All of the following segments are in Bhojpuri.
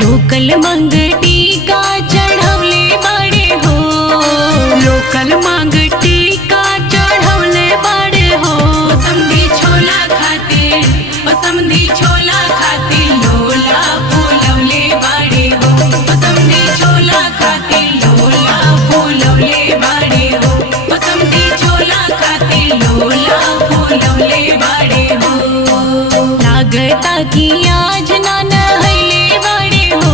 लोकल मंगटी का चढ़वले बड़े हो, लोकल मंगटी का चढ़वले बड़े हो। समधी छोला खातिर, समधी छोला खातिर लोला फूलवले बड़े हो, समधी छोला खातिर लोला फूलवले बड़े हो, समधी छोला खातिर लोला फूलवले बड़े हो। लागता कि आज ना नहले बड़े हो,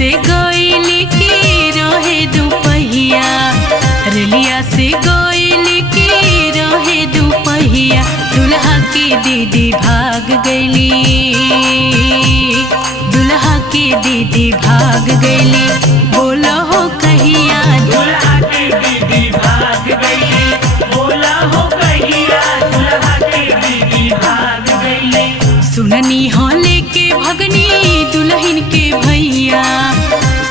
से गइली की रहे दुपहिया, रेलिया से गइली की रहे दुपहिया, दुल्हा की दीदी भाग गइली, दुल्हा की दीदी भाग गइली, बोला हो कहिया दुल्हा की दीदी भाग गई, बोला हो कहिया दुल्हा की दीदी भाग गई। सुननी हो लेके भगनी दुल्हन के भैया,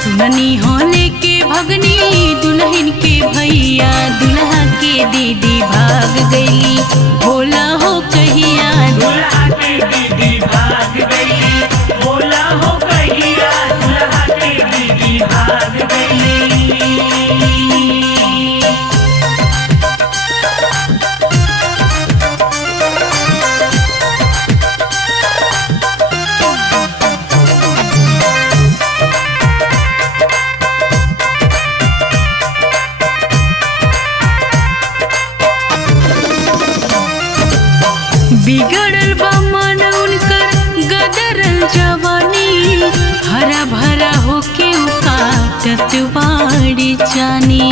सुननी हो लेके भगनी दुल्हन के भैया, दुल्हा के दीदी भाग गई, बोला हो कहिया दुल्हा की दीदी भाग गई, बोला हो कहिया दुल्हा की दीदी भाग गई। बिगड़ल बा मन उनकर गदरल जवानी, हरा भरा होके उ काटत बाड़ी जानी।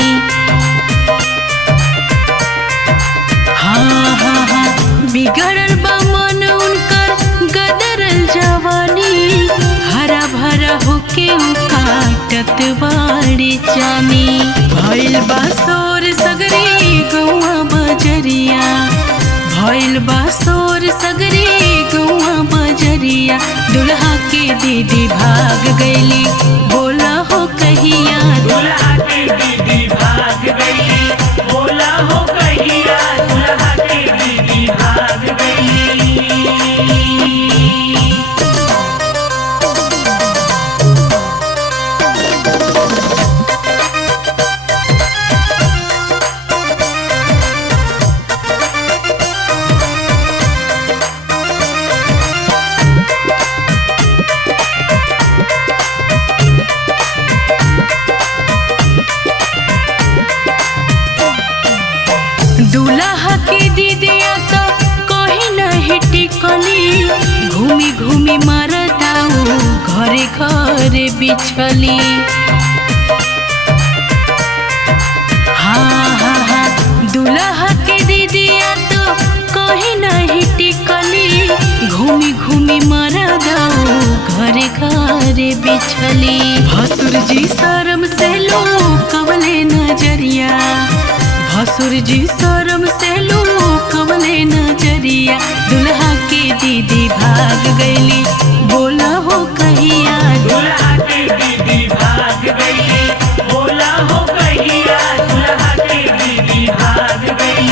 हाँ हाँ हाँ बिगड़ल बा मन उनकर गदरल जवानी, हरा भरा होके उ काटत बाड़ी जानी। भइल बा सोर सगरी गौआ बजरिया, भइल बा सोर सगरी गौआ बजरिया, दुल्हा के दीदी भाग गइली, बोला हो कहिया दुल्हा की दीदी भाग गई, बोला हो कहिया दुल्हा की दीदी भाग गई। दुल्हा की दीदिया तो कहीं नहीं टिकली, घूमी घूमी मरदाऊ घरे घरे बिछली। हाँ हाँ हाँ दुल्हा की दीदिया तो कहीं नहीं टिकली, घूमी घूमी मरदाऊ घरे घरे बिछली। भसुर जी शर्म से लो कवले नजरिया, भसुर जी शर्म से लो कवले नजरिया, दुल्हा की दीदी भाग गइली, बोला हो कहिया दुल्हा की दीदी भाग गई, बोला हो कहिया दुल्हा की दीदी भाग गई।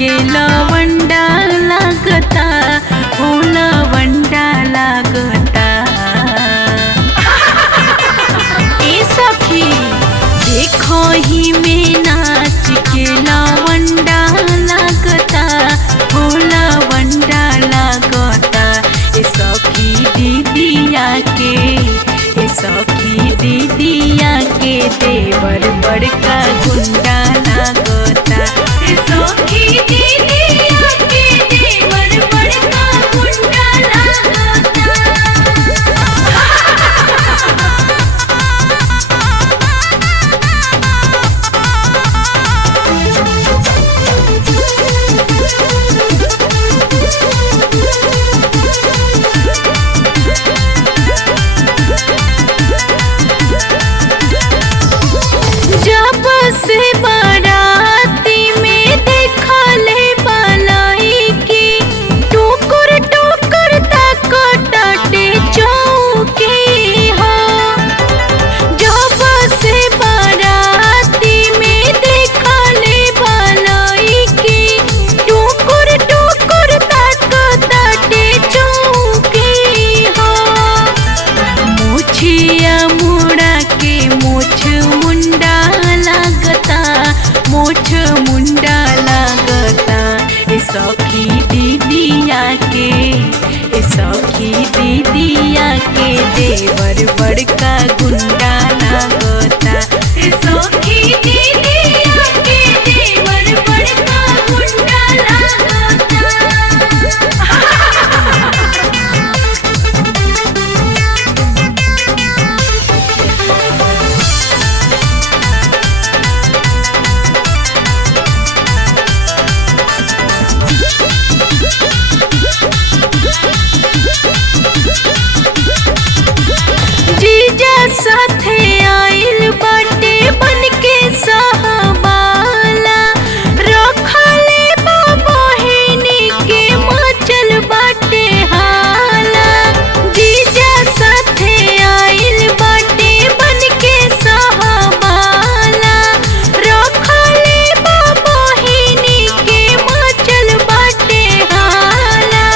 के लवंडा लागता, हो लवंडा लागता। ए सखी देखो ही में नाच के लवंडा लागता, हो लवंडा लागता। ए सखी दीदिया के, ए सखी दीदिया के देवर बड़का गुंडा लागता। ए सखी दीदिया के देवर बड़का गुंडा लागता। जब से बाराती में देखा ले बालाई की, टोकर टोकर तक टाटे चौकी हो। जब से बाराती में देखा ले बालाई की, टोकर टोकर तक टाटे चौकी हो। मुछिया मुड़ा के मोछ मुंडा लागता, मोछ मुंडा लागता। ए सखी दीदिया के, ए सखी दीदिया के देवर बड़का गुंडा लागता। ए सखी दीदिया के देवर बड़का गुंडा लागता। जीजा साथे आइल बाटे बनके सहबाला, रखले बा बहिनी के मचल बाटे हाला। जीजा साथे आइल बाटे बनके सहबाला, रखले बा बहिनी के मचल बाटे हाला।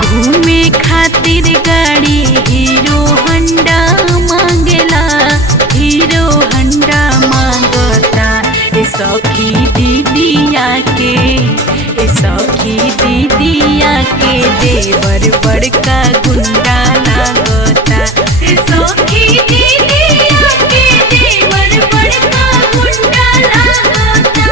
घूमे खातिर गाड़ी हीरो हंडा मांगेला, हीरो हंडा मांगता। ए सखी दीदिया के, ए सखी दीदिया के देवर बड़का गुंडा लागता। ए सखी दीदिया के देवर बड़का गुंडा लागता।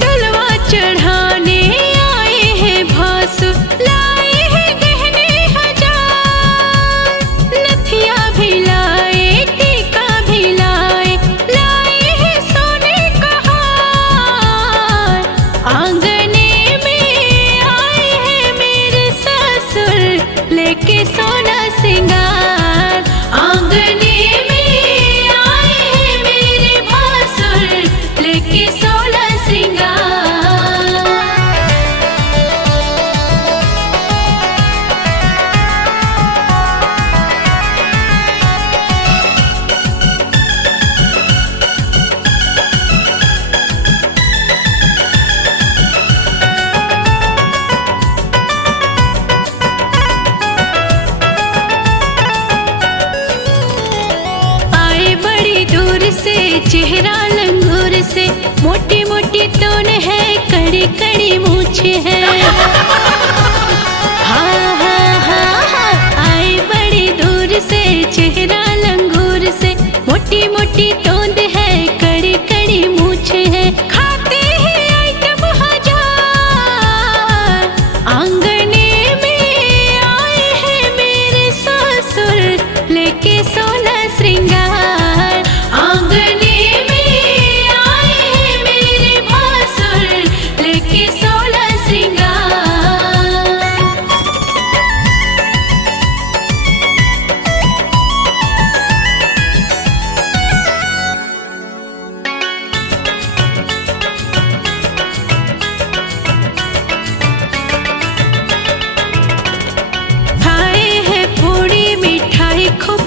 डलवा चढ़ाने आए हैं भासु, लाए हैं गहने हजार। नथिया भी लाए, टीका भी लाए, लाए हैं सोने का हार। आंगने में आए हैं मेरे ससुर, लेके सोना सिंगार। आंगने में आए हैं मेरे भासुर, लेके सोना सिंगार। आए बड़ी दूर से चेहरा लंगूर से, मोटी मोटी तोन है, कड़ी कड़ी मूछ है। हाँ हाँ हाँ हाँ, आए बड़ी दूर से चेहरा लंगूर से, मोटी मोटी तोंद है, कड़ी कड़ी मूछ है। खाते हैं आइटम हजार। आंगने में आए हैं मेरे ससुर, लेके सोना श्रृंगार। आंगने में आए हैं मेरे भासुर, लेके सोना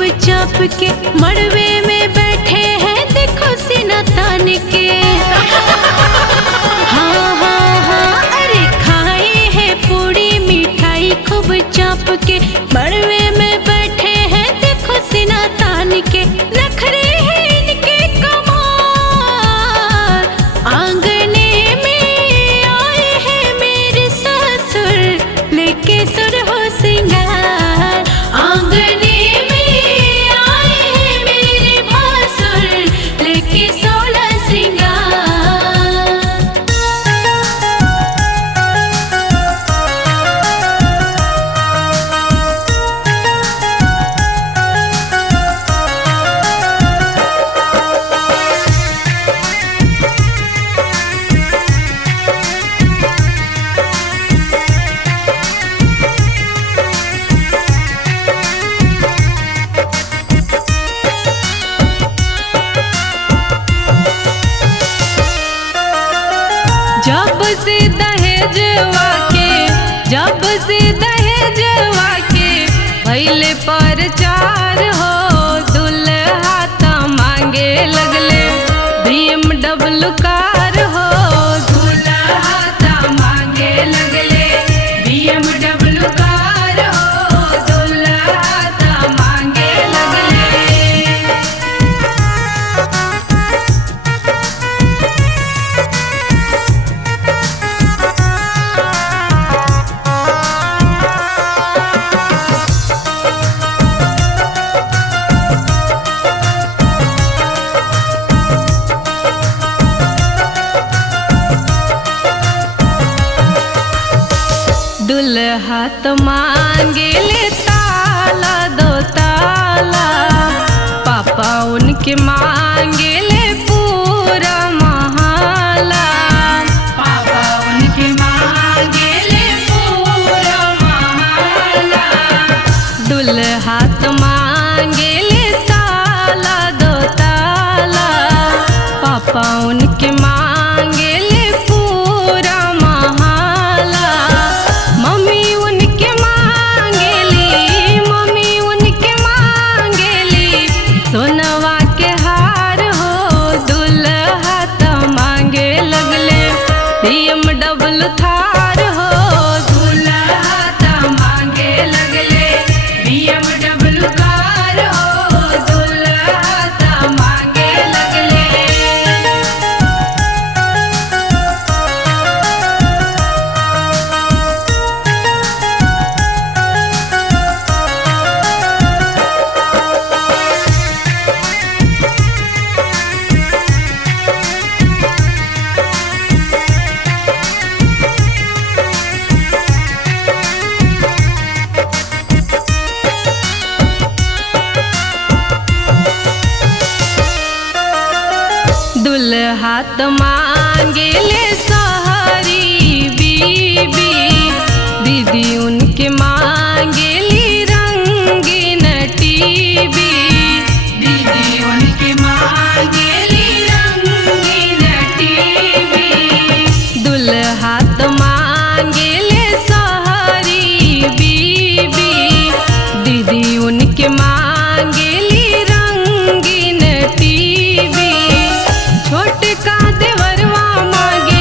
चाप के मड़वे में बैठे हैं देखो सीना तान के। हाँ हाँ हाँ अरे खाए हैं पूरी मिठाई खूब चाप के मड़वे में बैठे हैं देखो सीना तान के। नखरे हैं इनके कमाल आंगने में आए हैं मेरे ससुर लेके सुर हो सिंगार। आंगने में आए हैं मेरे भासुर लेके 16 सिंगार। जब से दहेजवा के भइले प्रचार हो दुल्हा त मांगे लगले BMW कार हो। दुल्हा त मांगे लगले BMW कार हो दुल्हा त मांगे लगले। दुल्हा तो मांगेले ताला दो ताला पापा उनके मांगेले पूरा महला। पापा उनके मांगेले पूरा महला। दुल्हा तो मांगेले ताला दो ताला पापा उनके मांगेले पूरा महला। मम्मी उनके मांगेली सोनवा के हार हो। दुल्हा त मांगे लगले BMW थार हो। दुल्हा त मांगे लगले BMW कार हो दुल्हा त मांगे लगले। दुल्हा त मांगेले सहरी बीबी दीदी उनके मांगेली रंगीन टीवी। दीदी उनके मांगेली रंगीन टीवी। दुल्हा त मांगेले सहरी बीबी दीदी उनके मांगेली रंगीन टीवी। छोटका देवरवा मांगे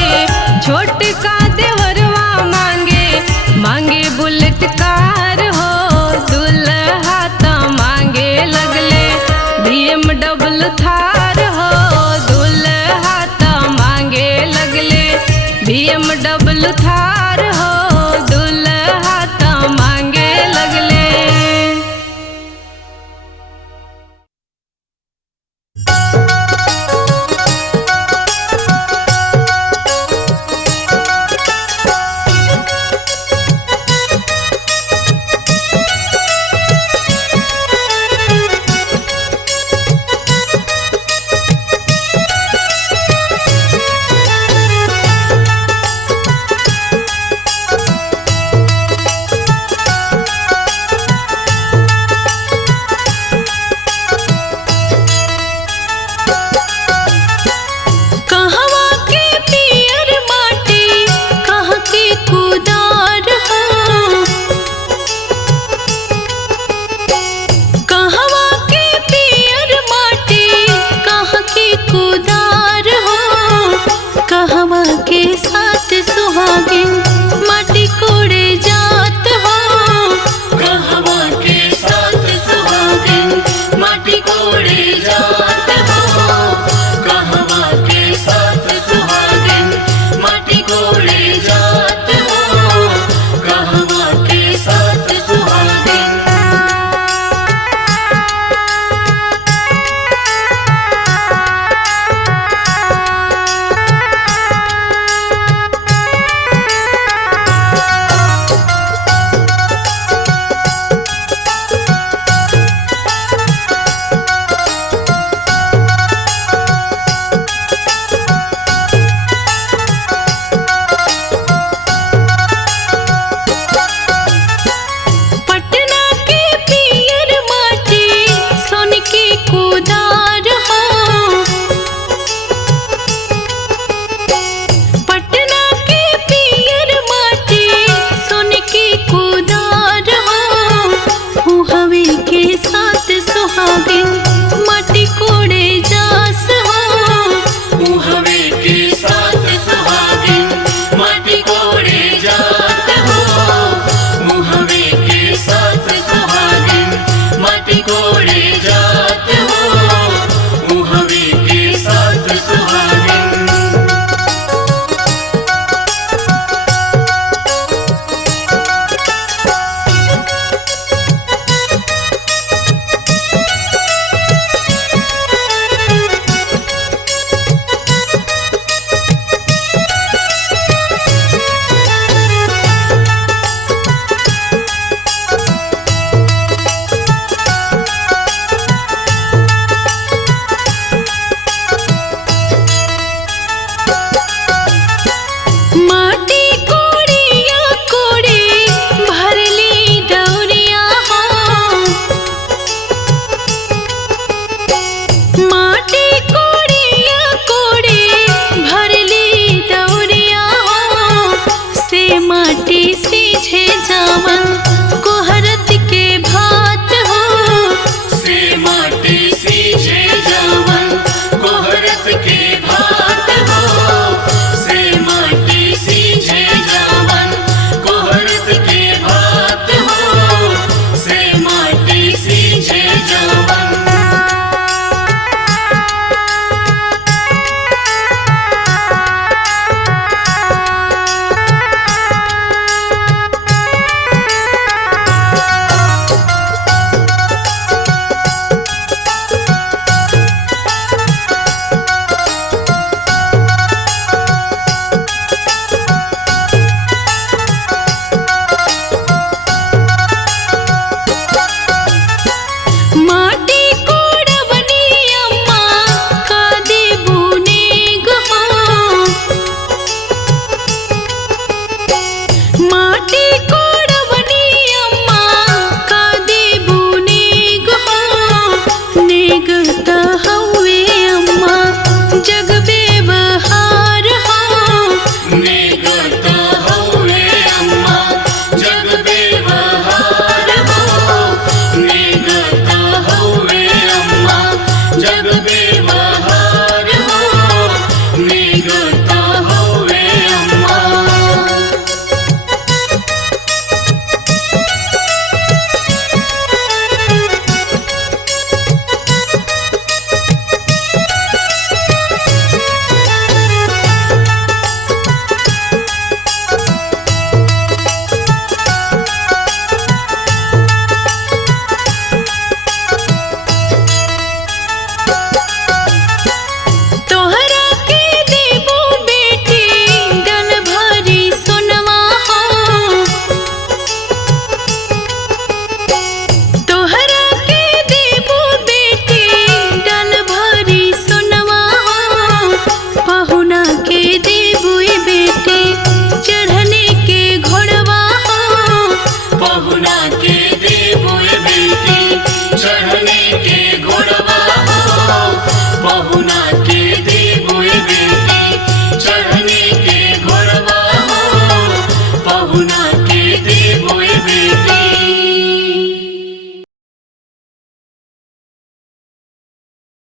रोटी सीझे जावन